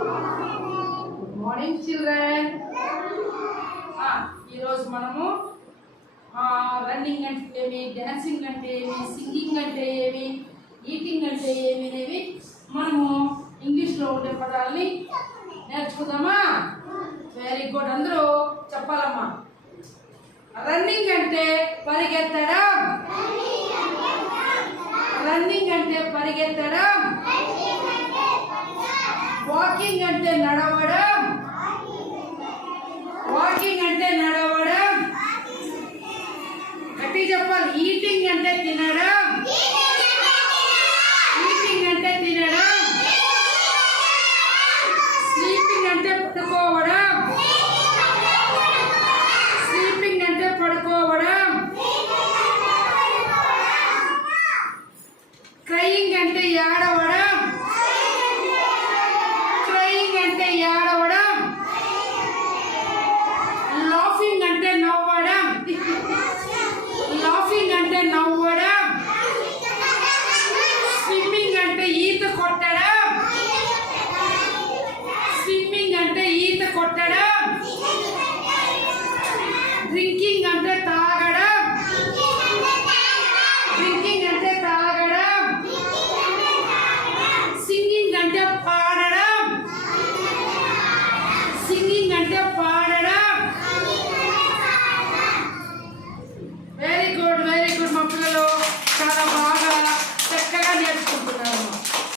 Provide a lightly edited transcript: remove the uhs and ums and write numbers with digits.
Good morning children. ఈరోజు మనము రన్నింగ్ అంటే ఏమి, డాన్సింగ్ అంటే ఏమి, సింగింగ్ అంటే ఏమి, ఈటింగ్ అంటే ఏమి అనేవి మనము ఇంగ్లీష్లో ఉండే పదాలని నేర్చుకుందామా? వెరీ గుడ్, అందరూ చెప్పాలమ్మా. రన్నింగ్ అంటే పరిగెత్తడం, రన్నింగ్ అంటే పరిగెత్తడం. వాకింగ్ అంటే నడవడం, వాకింగ్ అంటే నడవడం. గట్టి చెప్పాలి. ఈటింగ్ అంటే తినడం, ఈటింగ్ అంటే తినడం. స్లీపింగ్ అంటే పడుకోవడం, స్లీపింగ్ అంటే పడుకోవడం. క్రయింగ్ అంటే ఏడవడం, క్రయింగ్ అంటే ఏడవడం.